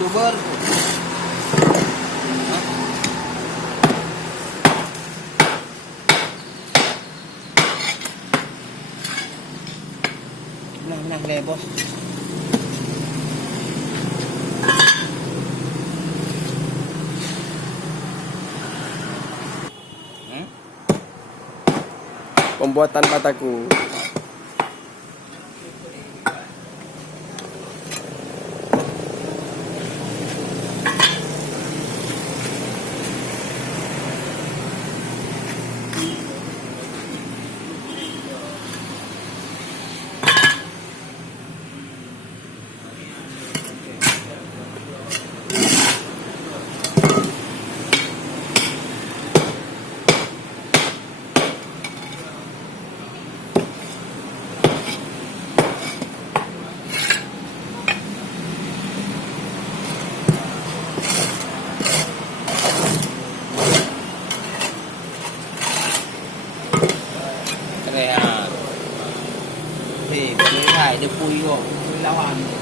YouTuber. Menang deh bos. Pembuatan bataku. Thì cái này được vui rồi, vui lao ăn.